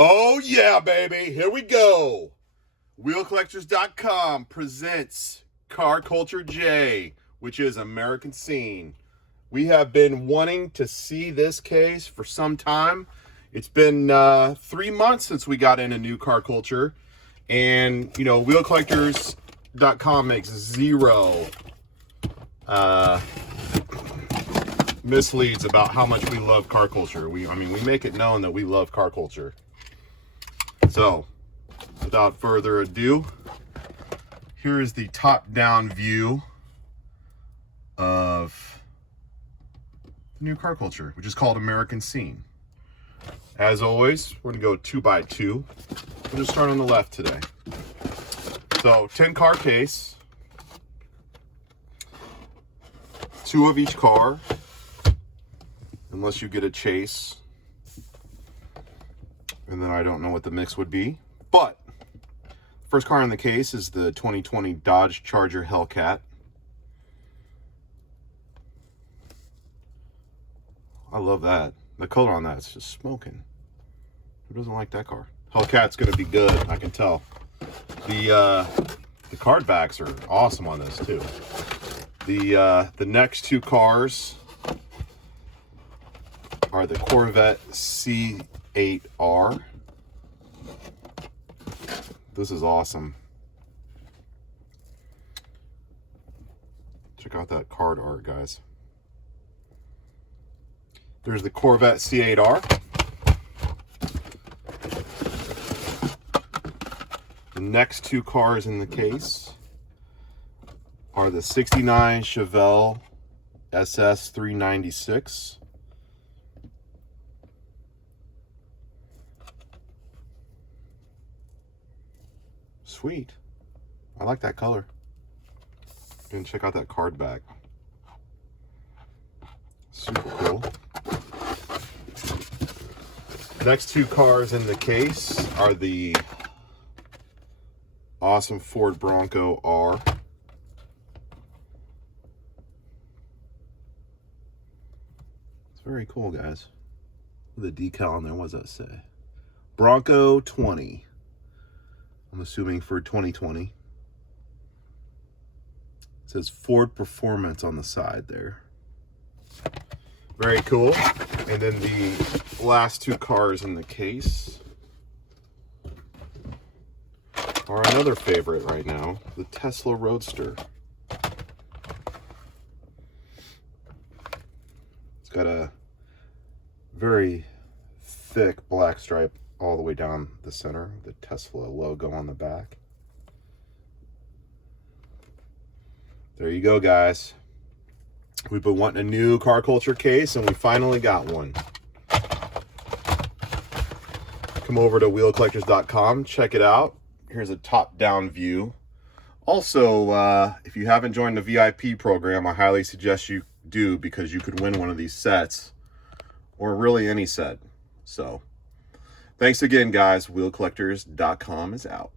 Oh yeah, baby, here we go. WheelCollectors.com presents Car Culture J, which is American Scene. We have been wanting to see this case for some time. It's been 3 months since we got into new car culture, and you know, WheelCollectors.com makes zero misleads about how much we love car culture. I mean, we make it known that we love car culture. So, without further ado, here is the top-down view of the new car culture, which is called American Scene. As always, we're gonna go 2 by 2. We'll just start on the left today. So, 10-car case, 2 of each car, unless you get a chase, and then I don't know what the mix would be. But first car in the case is the 2020 Dodge Charger Hellcat. I love that. The color on that is just smoking. Who doesn't like that car? Hellcat's gonna be good, I can tell. The card backs are awesome on this too. The next 2 cars are the Corvette C8R. This is awesome. Check out that card art, guys. There's the Corvette C8R. The next 2 cars in the case are the 69 Chevelle Ss 396. Sweet. I like that color. And check out that card back. Super cool. Next 2 cars in the case are the awesome Ford Bronco R. It's very cool, guys. With a decal on there, what does that say? Bronco 20. I'm assuming for 2020. It says Ford Performance on the side there. Very cool. And then the last 2 cars in the case are another favorite right now, the Tesla Roadster. It's got a very thick black stripe all the way down the center, the Tesla logo on the back. There you go, guys. We've been wanting a new car culture case, and we finally got one. Come over to wheelcollectors.com, check it out. Here's a top-down view. Also, if you haven't joined the VIP program, I highly suggest you do, because you could win one of these sets, or really any set. So, thanks again, guys. WheelCollectors.com is out.